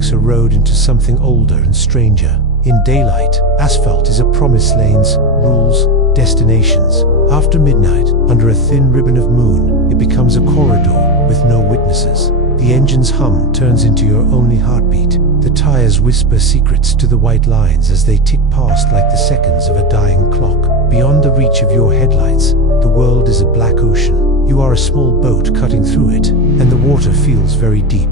makes a road into something older and stranger. In daylight, asphalt is a promise: lanes, rules, destinations. After midnight, under a thin ribbon of moon, it becomes a corridor with no witnesses. The engine's hum turns into your only heartbeat. The tires whisper secrets to the white lines as they tick past like the seconds of a dying clock. Beyond the reach of your headlights, the world is a black ocean. You are a small boat cutting through it, and the water feels very deep.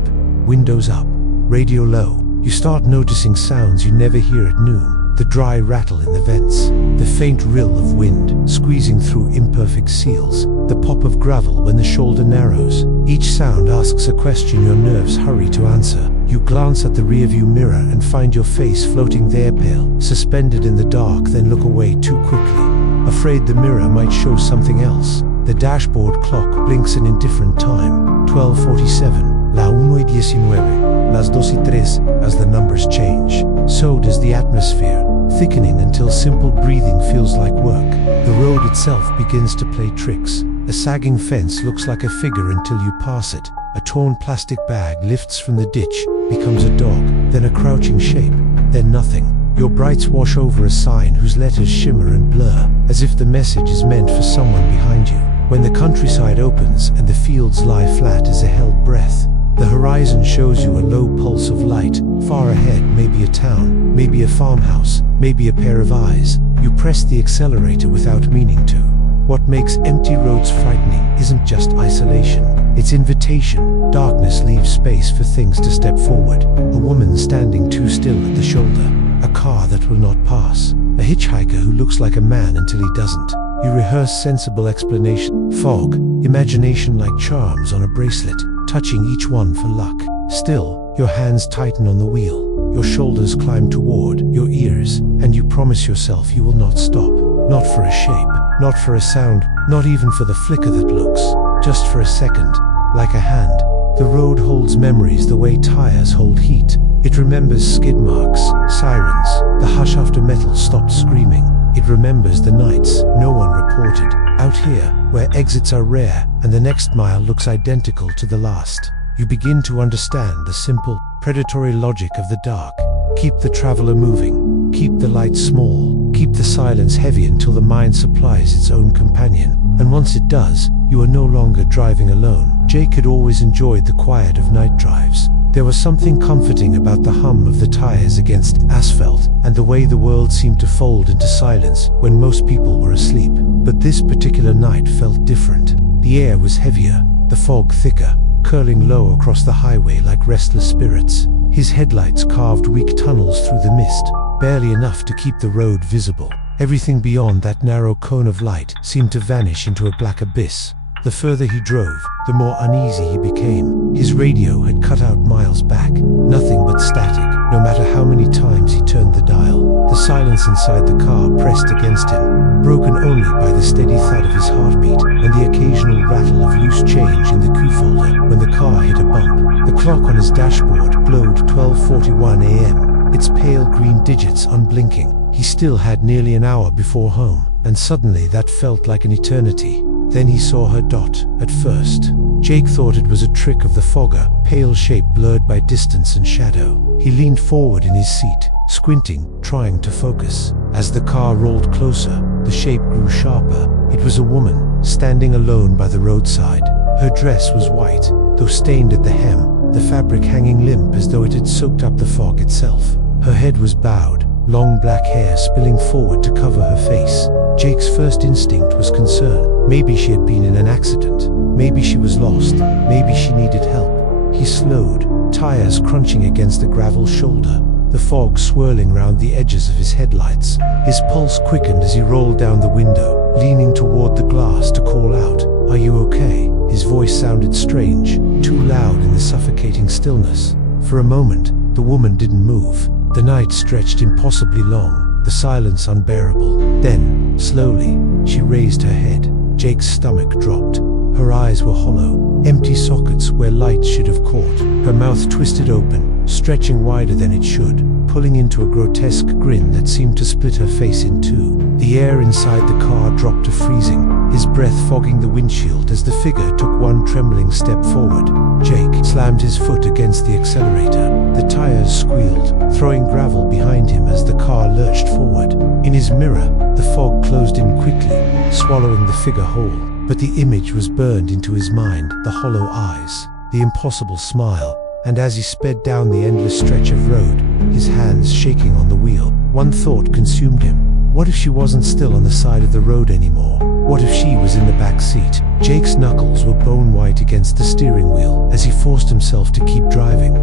Windows up, radio low. You start noticing sounds you never hear at noon. The dry rattle in the vents, the faint rill of wind squeezing through imperfect seals, the pop of gravel when the shoulder narrows. Each sound asks a question your nerves hurry to answer. You glance at the rearview mirror and find your face floating there, pale, suspended in the dark, then look away too quickly, afraid the mirror might show something else. The dashboard clock blinks an indifferent time. 12:47, la 1:19, las 2:03, as the numbers change. So does the atmosphere, thickening until simple breathing feels like work. The road itself begins to play tricks. A sagging fence looks like a figure until you pass it. A torn plastic bag lifts from the ditch, becomes a dog, then a crouching shape, then nothing. Your brights wash over a sign whose letters shimmer and blur, as if the message is meant for someone behind you. When the countryside opens and the fields lie flat as a held breath, the horizon shows you a low pulse of light. Far ahead, maybe a town, maybe a farmhouse, maybe a pair of eyes. You press the accelerator without meaning to. What makes empty roads frightening isn't just isolation, it's invitation. Darkness leaves space for things to step forward. A woman standing too still at the shoulder. A car that will not pass. A hitchhiker who looks like a man until he doesn't. You rehearse sensible explanation. Fog, imagination like charms on a bracelet, touching each one for luck. Still, your hands tighten on the wheel. Your shoulders climb toward your ears, and you promise yourself you will not stop. Not for a shape, not for a sound, not even for the flicker that looks. Just for a second, like a hand. The road holds memories the way tires hold heat. It remembers skid marks, sirens, the hush after metal stopped screaming. It remembers the nights no one reported. Out here, where exits are rare and the next mile looks identical to the last, you begin to understand the simple, predatory logic of the dark. Keep the traveler moving, keep the lights small, keep the silence heavy until the mind supplies its own companion. And once it does, you are no longer driving alone. Jake had always enjoyed the quiet of night drives. There was something comforting about the hum of the tires against asphalt, and the way the world seemed to fold into silence when most people were asleep. But this particular night felt different. The air was heavier, the fog thicker, curling low across the highway like restless spirits. His headlights carved weak tunnels through the mist, barely enough to keep the road visible. Everything beyond that narrow cone of light seemed to vanish into a black abyss. The further he drove, the more uneasy he became. His radio had cut out miles back, nothing but static, no matter how many times he turned the dial. The silence inside the car pressed against him, broken only by the steady thud of his heartbeat and the occasional rattle of loose change in the cue folder when the car hit a bump. The clock on his dashboard glowed 12:41 a.m., its pale green digits unblinking. He still had nearly an hour before home, and suddenly that felt like an eternity. Then he saw her dot. At first, Jake thought it was a trick of the fogger, pale shape blurred by distance and shadow. He leaned forward in his seat, squinting, trying to focus. As the car rolled closer, the shape grew sharper. It was a woman, standing alone by the roadside. Her dress was white, though stained at the hem, the fabric hanging limp as though it had soaked up the fog itself. Her head was bowed, long black hair spilling forward to cover her face. Jake's first instinct was concern. Maybe she had been in an accident. Maybe she was lost. Maybe she needed help. He slowed, tires crunching against the gravel shoulder, the fog swirling round the edges of his headlights. His pulse quickened as he rolled down the window, leaning toward the glass to call out, "Are you okay?" His voice sounded strange, too loud in the suffocating stillness. For a moment, the woman didn't move. The night stretched impossibly long, the silence unbearable. Then, slowly, she raised her head. Jake's stomach dropped. Her eyes were hollow, empty sockets where light should have caught. Her mouth twisted open, stretching wider than it should, pulling into a grotesque grin that seemed to split her face in two. The air inside the car dropped to freezing, his breath fogging the windshield as the figure took one trembling step forward. Jake slammed his foot against the accelerator. The tires squealed, throwing gravel behind him as the car lurched forward. In his mirror, the fog closed in quickly, swallowing the figure whole. But the image was burned into his mind, the hollow eyes, the impossible smile, and as he sped down the endless stretch of road, his hands shaking on the wheel, one thought consumed him. What if she wasn't still on the side of the road anymore? What if she was in the back seat? Jake's knuckles were bone white against the steering wheel as he forced himself to keep driving.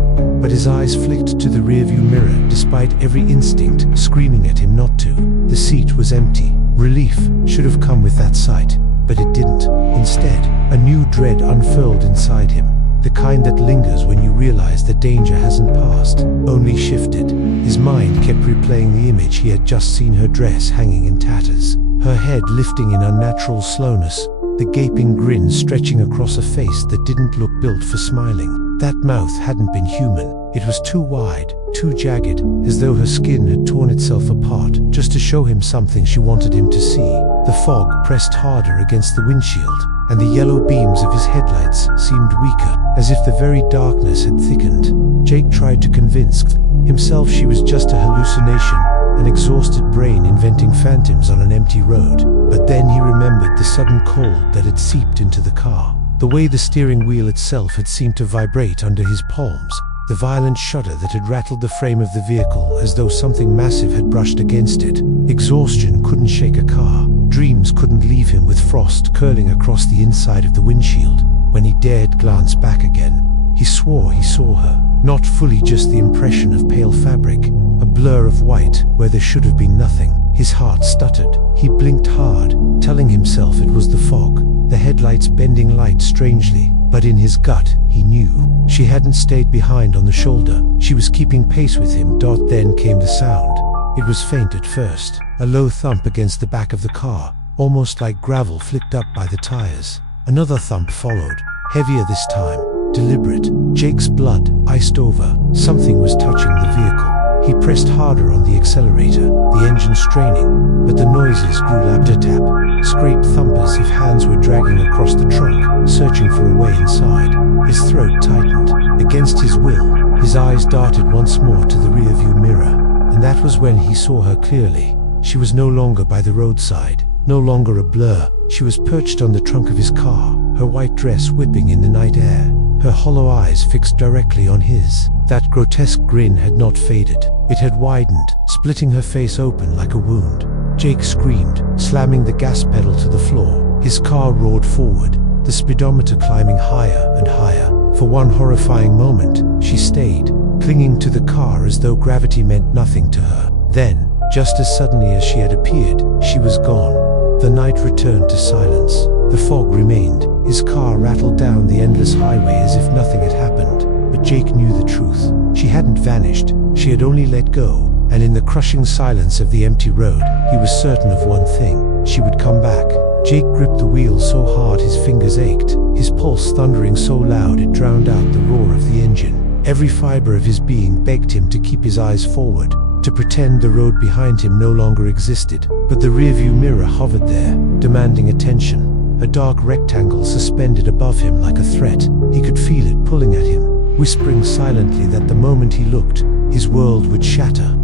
But his eyes flicked to the rearview mirror despite every instinct screaming at him not to. The seat was empty. Relief should have come with that sight, but it didn't. Instead, a new dread unfurled inside him. The kind that lingers when you realize the danger hasn't passed, only shifted. His mind kept replaying the image he had just seen, her dress hanging in tatters, her head lifting in unnatural slowness, the gaping grin stretching across a face that didn't look built for smiling. That mouth hadn't been human. It was too wide, too jagged, as though her skin had torn itself apart just to show him something she wanted him to see. The fog pressed harder against the windshield, and the yellow beams of his headlights seemed weaker, as if the very darkness had thickened. Jake tried to convince himself she was just a hallucination, an exhausted brain inventing phantoms on an empty road. But then he remembered the sudden cold that had seeped into the car, the way the steering wheel itself had seemed to vibrate under his palms, the violent shudder that had rattled the frame of the vehicle as though something massive had brushed against it. Exhaustion couldn't shake a car. Dreams couldn't leave him with frost curling across the inside of the windshield. When he dared glance back again, he swore he saw her, not fully just the impression of pale fabric, a blur of white where there should have been nothing. His heart stuttered. He blinked hard, telling himself it was the fog, the headlights bending light strangely. But in his gut, he knew. She hadn't stayed behind on the shoulder. She was keeping pace with him. Then came the sound. It was faint at first, a low thump against the back of the car, almost like gravel flicked up by the tires. Another thump followed, heavier this time, deliberate. Jake's blood iced over. Something was touching the vehicle. He pressed harder on the accelerator, the engine straining, but the noises grew louder. Tap, scrape, thump as if hands were dragging across the trunk, searching for a way inside. His throat tightened. Against his will, his eyes darted once more to the rearview mirror, and that was when he saw her clearly. She was no longer by the roadside, no longer a blur. She was perched on the trunk of his car, her white dress whipping in the night air, her hollow eyes fixed directly on his. That grotesque grin had not faded. It had widened, splitting her face open like a wound. Jake screamed, slamming the gas pedal to the floor. His car roared forward, the speedometer climbing higher and higher. For one horrifying moment, she stayed, clinging to the car as though gravity meant nothing to her. Then, just as suddenly as she had appeared, she was gone. The night returned to silence. The fog remained. His car rattled down the endless highway as if nothing had happened. But Jake knew the truth. She hadn't vanished. She had only let go. And in the crushing silence of the empty road, he was certain of one thing. She would come back. Jake gripped the wheel so hard his fingers ached, his pulse thundering so loud it drowned out the roar of the engine. Every fiber of his being begged him to keep his eyes forward, to pretend the road behind him no longer existed. But the rearview mirror hovered there, demanding attention, a dark rectangle suspended above him like a threat. He could feel it pulling at him, whispering silently that the moment he looked, his world would shatter.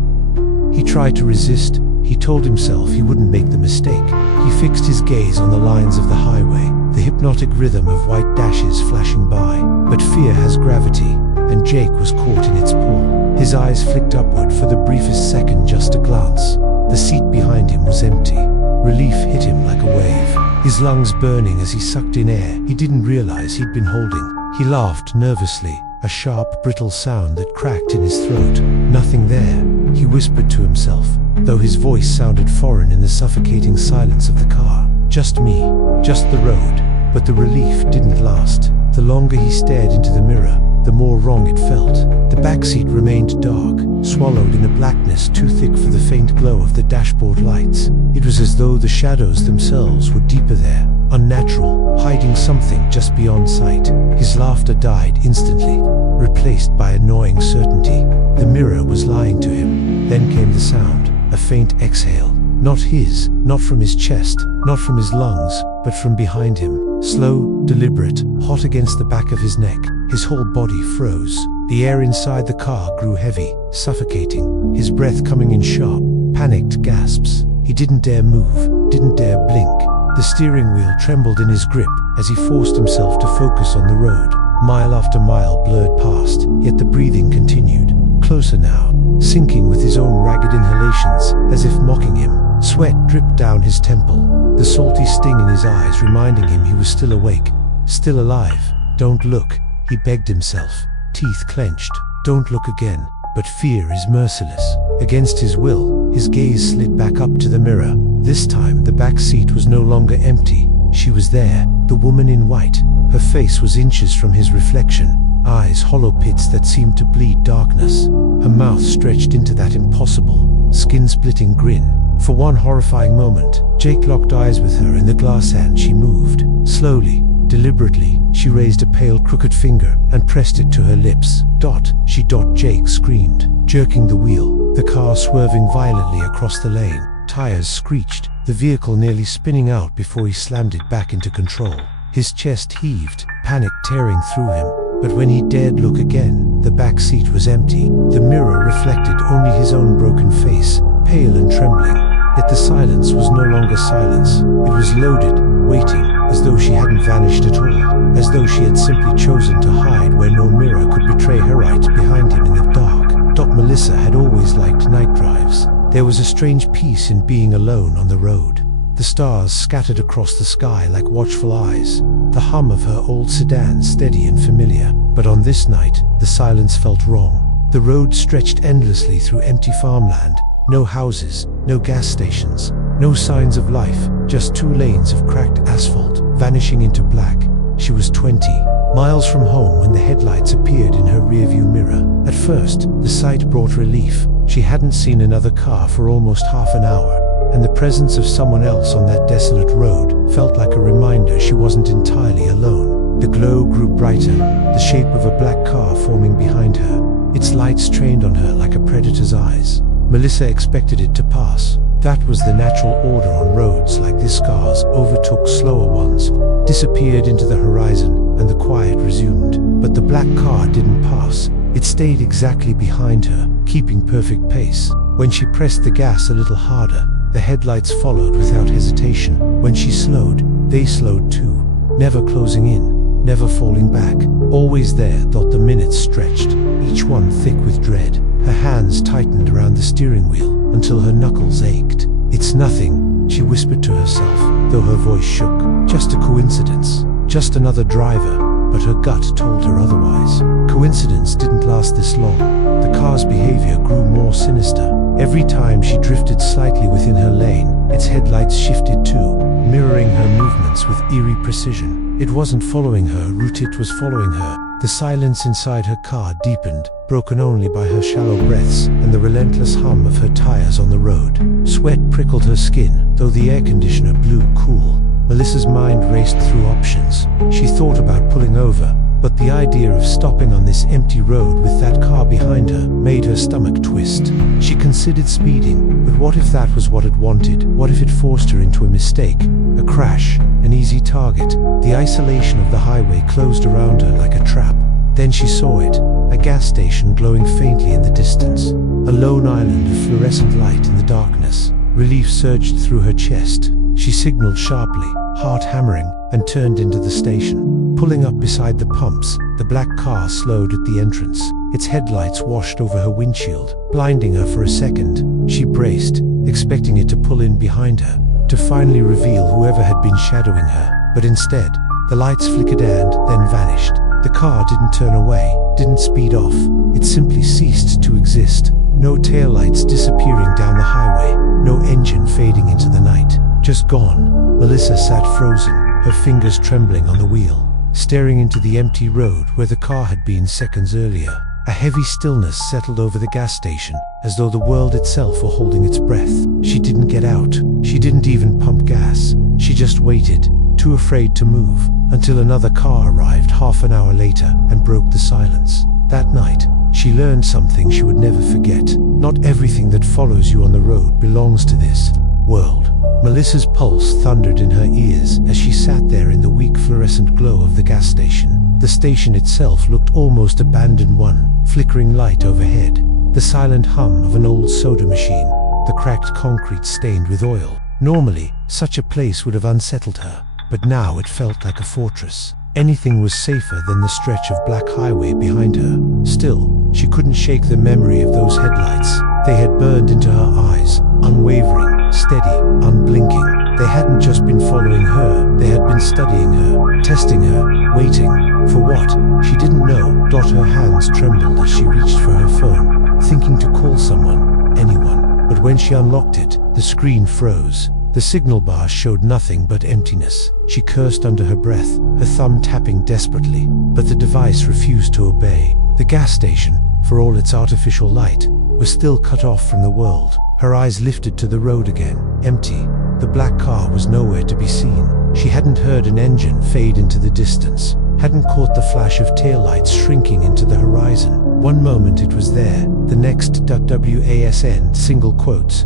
He tried to resist. He told himself he wouldn't make the mistake. He fixed his gaze on the lines of the highway, the hypnotic rhythm of white dashes flashing by. But fear has gravity, and Jake was caught in its pull. His eyes flicked upward for the briefest second, just a glance. The seat behind him was empty. Relief hit him like a wave, his lungs burning as he sucked in air he didn't realize he'd been holding. He laughed nervously, a sharp, brittle sound that cracked in his throat. Nothing there, he whispered to himself, though his voice sounded foreign in the suffocating silence of the car. Just me, just the road. But the relief didn't last. The longer he stared into the mirror, the more wrong it felt. The backseat remained dark, swallowed in a blackness too thick for the faint glow of the dashboard lights. It was as though the shadows themselves were deeper there, unnatural, hiding something just beyond sight. His laughter died instantly, replaced by annoying certainty. The mirror was lying to him. Then came the sound, a faint exhale. Not his, not from his chest, not from his lungs, but from behind him. Slow, deliberate, hot against the back of his neck. His whole body froze. The air inside the car grew heavy, suffocating, his breath coming in sharp, panicked gasps. He didn't dare move, didn't dare blink. The steering wheel trembled in his grip as he forced himself to focus on the road. Mile after mile blurred past, yet the breathing continued. Closer now, sinking with his own ragged inhalations, as if mocking him. Sweat dripped down his temple, the salty sting in his eyes reminding him he was still awake, still alive. Don't look, he begged himself, teeth clenched. Don't look again. But fear is merciless. Against his will, his gaze slid back up to the mirror. This time the back seat was no longer empty. She was there, the woman in white. Her face was inches from his reflection, eyes hollow pits that seemed to bleed darkness. Her mouth stretched into that impossible, skin-splitting grin. For one horrifying moment, Jake locked eyes with her in the glass hand. She moved. Slowly, deliberately, she raised a pale, crooked finger and pressed it to her lips. Dot, she dot, Jake screamed, jerking the wheel, the car swerving violently across the lane. Tires screeched, the vehicle nearly spinning out before he slammed it back into control. His chest heaved, panic tearing through him. But when he dared look again, the back seat was empty. The mirror reflected only his own broken face, pale and trembling. Yet the silence was no longer silence. It was loaded, waiting, as though she hadn't vanished at all, as though she had simply chosen to hide where no mirror could betray her right behind him in the dark. Melissa had always liked night drives. There was a strange peace in being alone on the road. The stars scattered across the sky like watchful eyes, the hum of her old sedan steady and familiar. But on this night, the silence felt wrong. The road stretched endlessly through empty farmland. No houses, no gas stations, no signs of life, just 2 lanes of cracked asphalt, vanishing into black. She was 20 miles from home when the headlights appeared in her rearview mirror. At first, the sight brought relief. She hadn't seen another car for almost half an hour, and the presence of someone else on that desolate road felt like a reminder she wasn't entirely alone. The glow grew brighter, the shape of a black car forming behind her, its lights trained on her like a predator's eyes. Melissa expected it to pass. That was the natural order on roads like this. Cars overtook slower ones, disappeared into the horizon, and the quiet resumed. But the black car didn't pass. It stayed exactly behind her, keeping perfect pace. When she pressed the gas a little harder, the headlights followed without hesitation. When she slowed, they slowed too, never closing in, never falling back. Always there, thought the minutes stretched, each one thick with dread. Her hands tightened around the steering wheel until her knuckles ached. It's nothing, she whispered to herself, though her voice shook. Just a coincidence, just another driver. But her gut told her otherwise. Coincidence didn't last this long. The car's behavior grew more sinister. Every time she drifted slightly within her lane, its headlights shifted too, mirroring her movements with eerie precision. It wasn't following her route, it was following her. The silence inside her car deepened, broken only by her shallow breaths and the relentless hum of her tires on the road. Sweat prickled her skin, though the air conditioner blew cool. Melissa's mind raced through options. She thought about pulling over, but the idea of stopping on this empty road with that car behind her made her stomach twist. She considered speeding, but what if that was what it wanted? What if it forced her into a mistake? A crash, an easy target. The isolation of the highway closed around her like a trap. Then she saw it, a gas station glowing faintly in the distance. A lone island of fluorescent light in the darkness. Relief surged through her chest. She signaled sharply, heart hammering, and turned into the station. Pulling up beside the pumps, the black car slowed at the entrance. Its headlights washed over her windshield, blinding her for a second. She braced, expecting it to pull in behind her, to finally reveal whoever had been shadowing her. But instead, the lights flickered and then vanished. The car didn't turn away, didn't speed off. It simply ceased to exist. No taillights disappearing down the highway, no engine fading into the night. Just gone. Melissa sat frozen, her fingers trembling on the wheel, staring into the empty road where the car had been seconds earlier. A heavy stillness settled over the gas station, as though the world itself were holding its breath. She didn't get out. She didn't even pump gas. She just waited. too afraid to move, until another car arrived half an hour later and broke the silence. That night, she learned something she would never forget. Not everything that follows you on the road belongs to this world. Melissa's pulse thundered in her ears as she sat there in the weak fluorescent glow of the gas station. The station itself looked almost abandoned, one flickering light overhead, the silent hum of an old soda machine, the cracked concrete stained with oil. Normally, such a place would have unsettled her, but now it felt like a fortress. Anything was safer than the stretch of black highway behind her. Still, she couldn't shake the memory of those headlights. They had burned into her eyes, unwavering, steady, unblinking. They hadn't just been following her, they had been studying her, testing her, waiting. For what? She didn't know. Her hands trembled as she reached for her phone, thinking to call someone, anyone. But when she unlocked it, the screen froze. The signal bar showed nothing but emptiness. She cursed under her breath, her thumb tapping desperately, but the device refused to obey. The gas station, for all its artificial light, was still cut off from the world. Her eyes lifted to the road again, empty. The black car was nowhere to be seen. She hadn't heard an engine fade into the distance, hadn't caught the flash of taillights shrinking into the horizon. One moment it was there, the next WASN single quotes.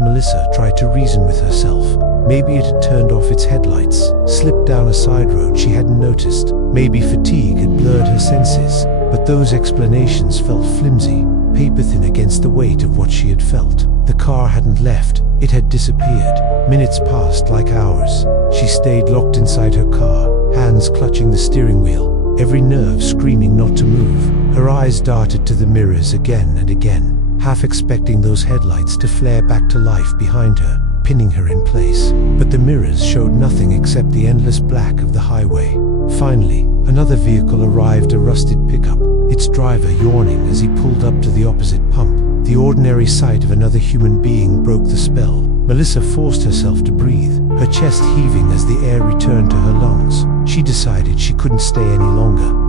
Melissa tried to reason with herself. Maybe it had turned off its headlights, slipped down a side road she hadn't noticed. Maybe fatigue had blurred her senses, but those explanations felt flimsy, paper-thin against the weight of what she had felt. The car hadn't left, it had disappeared. Minutes passed like hours. She stayed locked inside her car, hands clutching the steering wheel, every nerve screaming not to move. Her eyes darted to the mirrors again and again, half expecting those headlights to flare back to life behind her, pinning her in place. But the mirrors showed nothing except the endless black of the highway. Finally, another vehicle arrived, a rusted pickup, its driver yawning as he pulled up to the opposite pump. The ordinary sight of another human being broke the spell. Melissa forced herself to breathe, her chest heaving as the air returned to her lungs. She decided she couldn't stay any longer.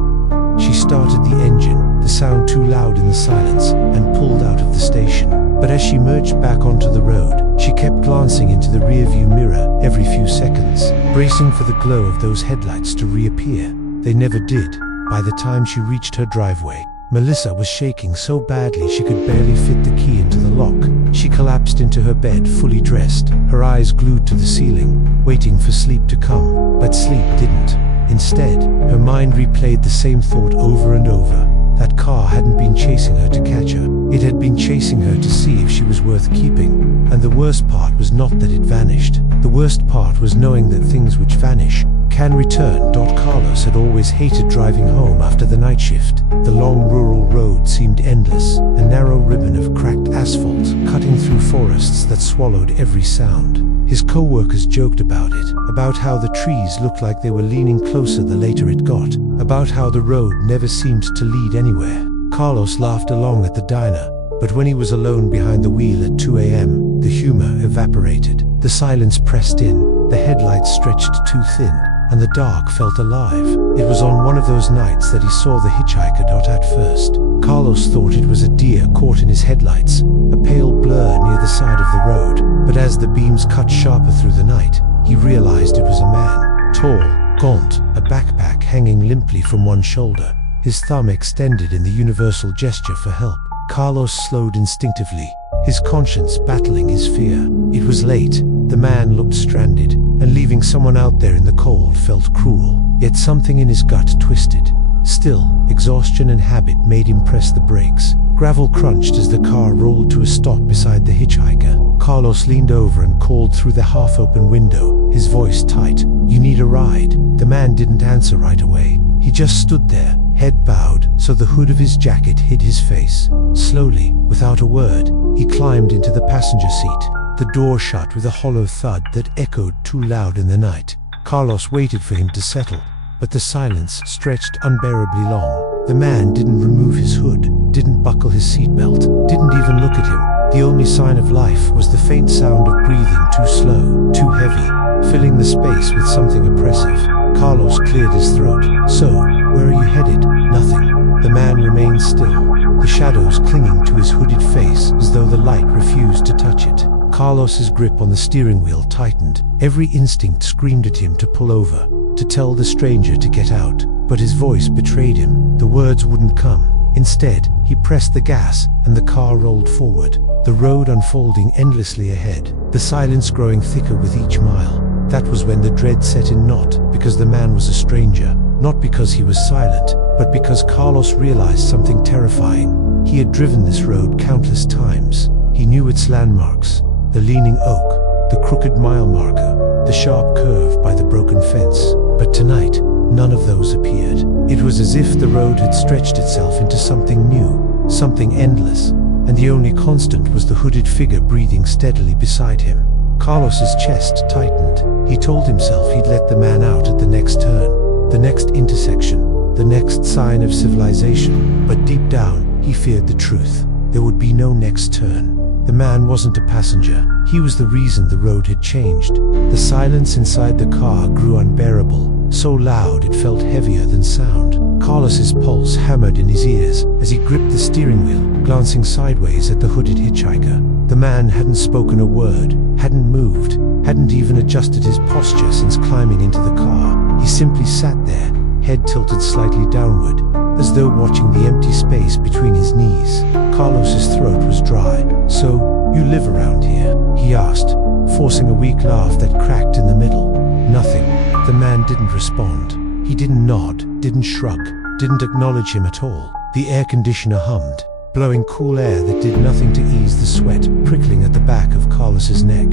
She started the engine, the sound too loud in the silence, and pulled out of the station. But as she merged back onto the road, she kept glancing into the rearview mirror every few seconds, bracing for the glow of those headlights to reappear. They never did. By the time she reached her driveway, Melissa was shaking so badly she could barely fit the key into the lock. She collapsed into her bed, fully dressed, her eyes glued to the ceiling, waiting for sleep to come. But sleep didn't. Instead, her mind replayed the same thought over and over. That car hadn't been chasing her to catch her. It had been chasing her to see if she was worth keeping. And the worst part was not that it vanished. The worst part was knowing that things which vanish can return. Carlos had always hated driving home after the night shift. The long rural road seemed endless, a narrow ribbon of cracked asphalt cutting through forests that swallowed every sound. His co-workers joked about it, about how the trees looked like they were leaning closer the later it got, about how the road never seemed to lead anywhere. Carlos laughed along at the diner, but when he was alone behind the wheel at 2 a.m., the humor evaporated. The silence pressed in, the headlights stretched too thin, and the dark felt alive. It was on one of those nights that he saw the hitchhiker. At first, Carlos thought it was a deer caught in his headlights, a pale blur near the side of the road. But as the beams cut sharper through the night, he realized it was a man, tall, gaunt, a backpack hanging limply from one shoulder, his thumb extended in the universal gesture for help. Carlos slowed instinctively, his conscience battling his fear. It was late, the man looked stranded, and leaving someone out there in the cold felt cruel. Yet something in his gut twisted. Still, exhaustion and habit made him press the brakes. Gravel crunched as the car rolled to a stop beside the hitchhiker. Carlos leaned over and called through the half-open window, his voice tight. "You need a ride?" The man didn't answer right away. He just stood there, head bowed, so the hood of his jacket hid his face. Slowly, without a word, he climbed into the passenger seat. The door shut with a hollow thud that echoed too loud in the night. Carlos waited for him to settle, but the silence stretched unbearably long. The man didn't remove his hood, didn't buckle his seatbelt, didn't even look at him. The only sign of life was the faint sound of breathing, too slow, too heavy, filling the space with something oppressive. Carlos cleared his throat. "So, where are you headed?" "Nothing." The man remained still, the shadows clinging to his hooded face as though the light refused to touch it. Carlos's grip on the steering wheel tightened. Every instinct screamed at him to pull over, to tell the stranger to get out, but his voice betrayed him. The words wouldn't come. Instead, he pressed the gas, and the car rolled forward, the road unfolding endlessly ahead, the silence growing thicker with each mile. That was when the dread set in, not because the man was a stranger, not because he was silent, but because Carlos realized something terrifying. He had driven this road countless times. He knew its landmarks: the leaning oak, the crooked mile marker, the sharp curve by the broken fence. But tonight, none of those appeared. It was as if the road had stretched itself into something new, something endless, and the only constant was the hooded figure breathing steadily beside him. Carlos's chest tightened. He told himself he'd let the man out at the next turn, the next intersection, the next sign of civilization. But deep down, he feared the truth. There would be no next turn. The man wasn't a passenger. He was the reason the road had changed. The silence inside the car grew unbearable, so loud it felt heavier than sound. Carlos's pulse hammered in his ears as he gripped the steering wheel, glancing sideways at the hooded hitchhiker. The man hadn't spoken a word, hadn't moved, hadn't even adjusted his posture since climbing into the car. He simply sat there, head tilted slightly downward, as though watching the empty space between his knees. Carlos's throat was dry. "So, you live around here?" he asked, forcing a weak laugh that cracked in the middle. "Nothing." The man didn't respond. He didn't nod, didn't shrug, didn't acknowledge him at all. The air conditioner hummed, blowing cool air that did nothing to ease the sweat prickling at the back of Carlos's neck.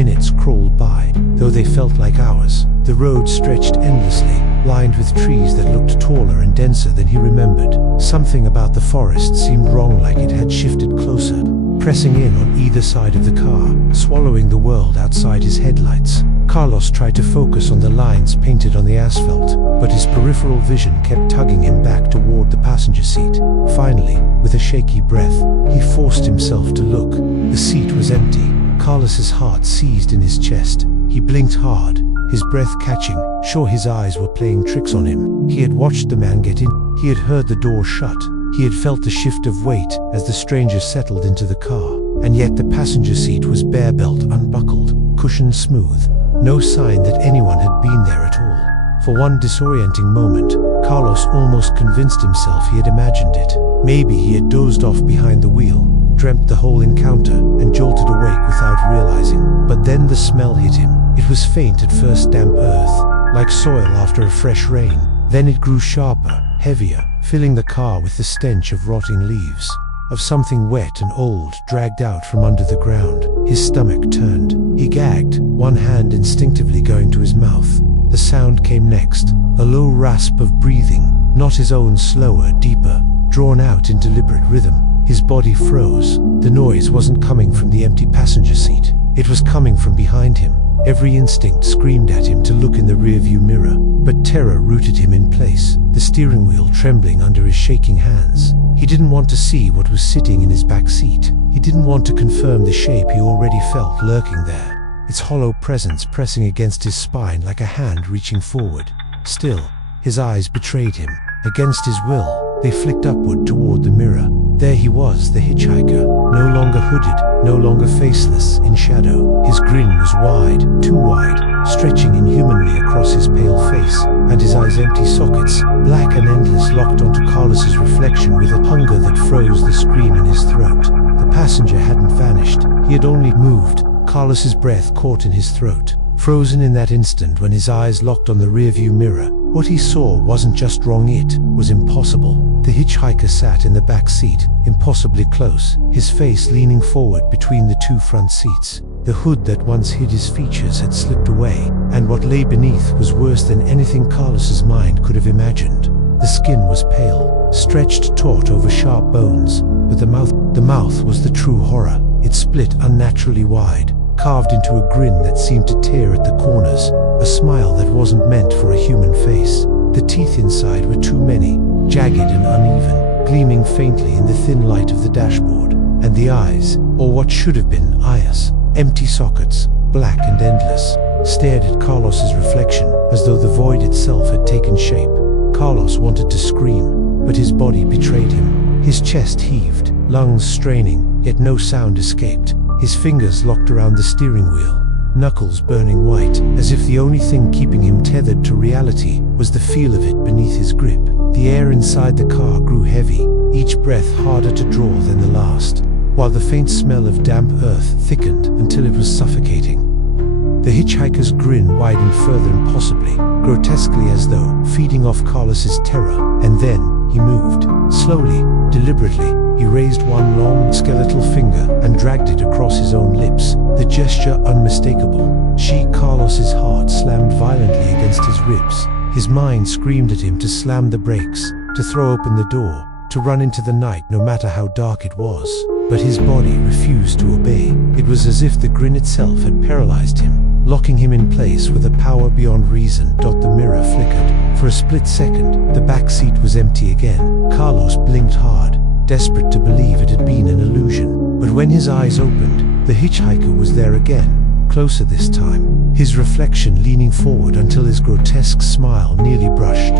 Minutes crawled by, though they felt like hours. The road stretched endlessly, lined with trees that looked taller and denser than he remembered. Something about the forest seemed wrong, like it had shifted closer, pressing in on either side of the car, swallowing the world outside his headlights. Carlos tried to focus on the lines painted on the asphalt, but his peripheral vision kept tugging him back toward the passenger seat. Finally, with a shaky breath, he forced himself to look. The seat was empty. Carlos's heart seized in his chest. He blinked hard, his breath catching, sure his eyes were playing tricks on him. He had watched the man get in. He had heard the door shut. He had felt the shift of weight as the stranger settled into the car. And yet the passenger seat was bare belt unbuckled, cushioned smooth. No sign that anyone had been there at all. For one disorienting moment, Carlos almost convinced himself he had imagined it. Maybe he had dozed off behind the wheel, dreamt the whole encounter, and jolted awake without realizing. But then the smell hit him. It was faint at first, damp earth, like soil after a fresh rain. Then it grew sharper, heavier, filling the car with the stench of rotting leaves, of something wet and old dragged out from under the ground. His stomach turned. He gagged, one hand instinctively going to his mouth. The sound came next, a low rasp of breathing, not his own, slower, deeper, drawn out in deliberate rhythm. His body froze. The noise wasn't coming from the empty passenger seat. It was coming from behind him. Every instinct screamed at him to look in the rearview mirror, but terror rooted him in place, the steering wheel trembling under his shaking hands. He didn't want to see what was sitting in his back seat. He didn't want to confirm the shape he already felt lurking there, its hollow presence pressing against his spine like a hand reaching forward. Still, his eyes betrayed him. Against his will, they flicked upward toward the mirror. There he was, the hitchhiker, no longer hooded, no longer faceless, in shadow. His grin was wide, too wide, stretching inhumanly across his pale face, and his eyes' empty sockets, black and endless, locked onto Carlos's reflection with a hunger that froze the scream in his throat. The passenger hadn't vanished, he had only moved. Carlos's breath caught in his throat, frozen in that instant when his eyes locked on the rearview mirror. What he saw wasn't just wrong, it was impossible. The hitchhiker sat in the back seat, impossibly close, his face leaning forward between the two front seats. The hood that once hid his features had slipped away, and what lay beneath was worse than anything Carlos's mind could have imagined. The skin was pale, stretched taut over sharp bones, but the mouth was the true horror. It split unnaturally wide, carved into a grin that seemed to tear at the corners, a smile that wasn't meant for a human face. The teeth inside were too many, jagged and uneven, gleaming faintly in the thin light of the dashboard. And the eyes, or what should have been eyes, empty sockets, black and endless, stared at Carlos's reflection as though the void itself had taken shape. Carlos wanted to scream, but his body betrayed him. His chest heaved, lungs straining, yet no sound escaped. his fingers locked around the steering wheel, knuckles burning white, as if the only thing keeping him tethered to reality was the feel of it beneath his grip. The air inside the car grew heavy, each breath harder to draw than the last, while the faint smell of damp earth thickened until it was suffocating. The hitchhiker's grin widened further impossibly, grotesquely, as though feeding off Carlos's terror, and then he moved. Slowly, deliberately, he raised one long, skeletal finger and dragged it across his own lips, the gesture unmistakable. Carlos's heart slammed violently against his ribs. His mind screamed at him to slam the brakes, to throw open the door, to run into the night no matter how dark it was. But his body refused to obey. It was as if the grin itself had paralyzed him, locking him in place with a power beyond reason. The mirror flickered. For a split second, the back seat was empty again. Carlos blinked hard, desperate to believe it had been an illusion. But when his eyes opened, the hitchhiker was there again, closer this time, his reflection leaning forward until his grotesque smile nearly brushed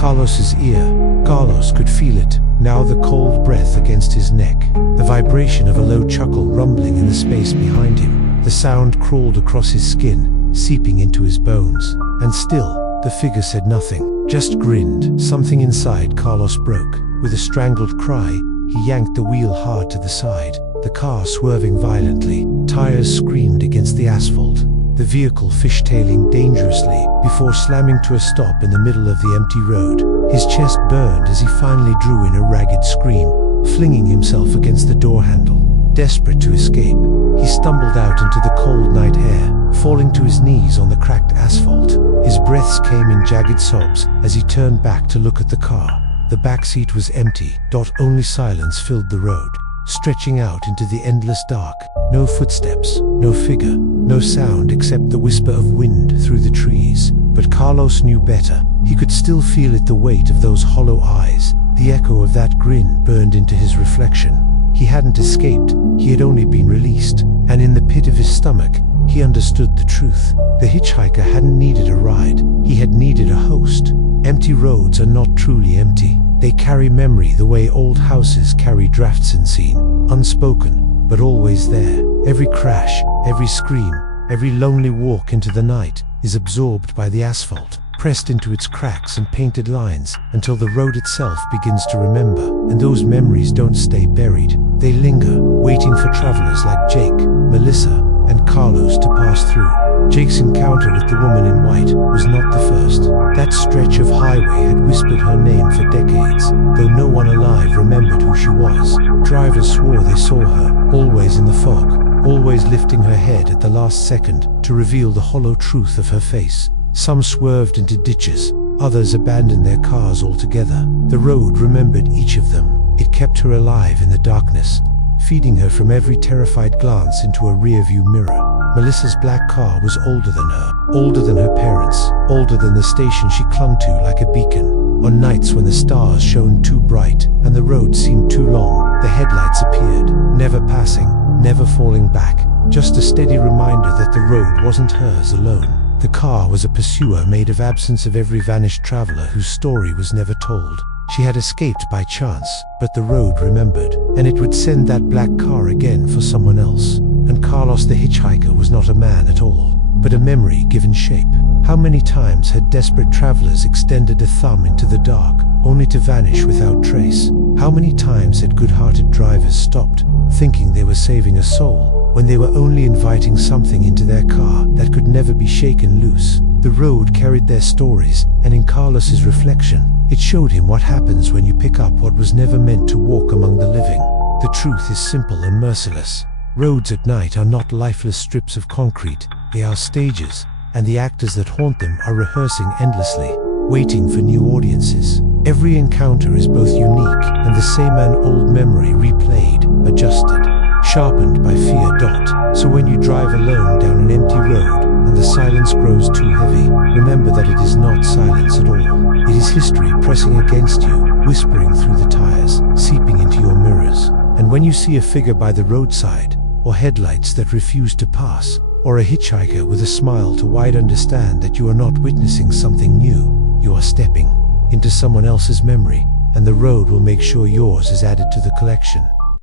Carlos's ear. Carlos could feel it, now, the cold breath against his neck, the vibration of a low chuckle rumbling in the space behind him. The sound crawled across his skin, seeping into his bones. And still, the figure said nothing, just grinned. Something inside Carlos broke. With a strangled cry, he yanked the wheel hard to the side, the car swerving violently. Tires screamed against the asphalt, the vehicle fishtailing dangerously before slamming to a stop in the middle of the empty road. His chest burned as he finally drew in a ragged scream, flinging himself against the door handle. Desperate to escape, he stumbled out into the cold night air, falling to his knees on the cracked asphalt. His breaths came in jagged sobs as he turned back to look at the car. The back seat was empty. Only silence filled the road, stretching out into the endless dark. No footsteps, no figure, no sound except the whisper of wind through the trees. But Carlos knew better. He could still feel it, the weight of those hollow eyes. The echo of that grin burned into his reflection. He hadn't escaped, he had only been released. And in the pit of his stomach, he understood the truth. The hitchhiker hadn't needed a ride, he had needed a host. Empty roads are not truly empty. They carry memory the way old houses carry drafts unseen, unspoken, but always there. Every crash, every scream, every lonely walk into the night is absorbed by the asphalt, pressed into its cracks and painted lines until the road itself begins to remember. And those memories don't stay buried. They linger, waiting for travelers like Jake, Melissa, and Carlos to pass through. Jake's encounter with the woman in white was not the first. That stretch of highway had whispered her name for decades, though no one alive remembered who she was. Drivers swore they saw her, always in the fog, always lifting her head at the last second to reveal the hollow truth of her face. Some swerved into ditches, others abandoned their cars altogether. The road remembered each of them. It kept her alive in the darkness, feeding her from every terrified glance into a rearview mirror. Melissa's black car was older than her, older than her parents, older than the station she clung to like a beacon. On nights when the stars shone too bright and the road seemed too long, the headlights appeared, never passing, never falling back, just a steady reminder that the road wasn't hers alone. The car was a pursuer made of absence of every vanished traveler whose story was never told. She had escaped by chance, but the road remembered, and it would send that black car again for someone else. And Carlos the hitchhiker was not a man at all, but a memory given shape. How many times had desperate travelers extended a thumb into the dark, only to vanish without trace? How many times had good-hearted drivers stopped, thinking they were saving a soul, when they were only inviting something into their car that could never be shaken loose? The road carried their stories, and in Carlos's reflection, it showed him what happens when you pick up what was never meant to walk among the living. The truth is simple and merciless. Roads at night are not lifeless strips of concrete, they are stages, and the actors that haunt them are rehearsing endlessly, waiting for new audiences. Every encounter is both unique and the same old memory replayed, adjusted, sharpened by fear. So when you drive alone down an empty road and the silence grows too heavy, remember that it is not silence at all. It is history pressing against you, whispering through the tires, seeping into your mirrors. And when you see a figure by the roadside, or headlights that refuse to pass, or a hitchhiker with a smile to wide understand that you are not witnessing something new, you are stepping into someone else's memory, and the road will make sure yours is added to the collection.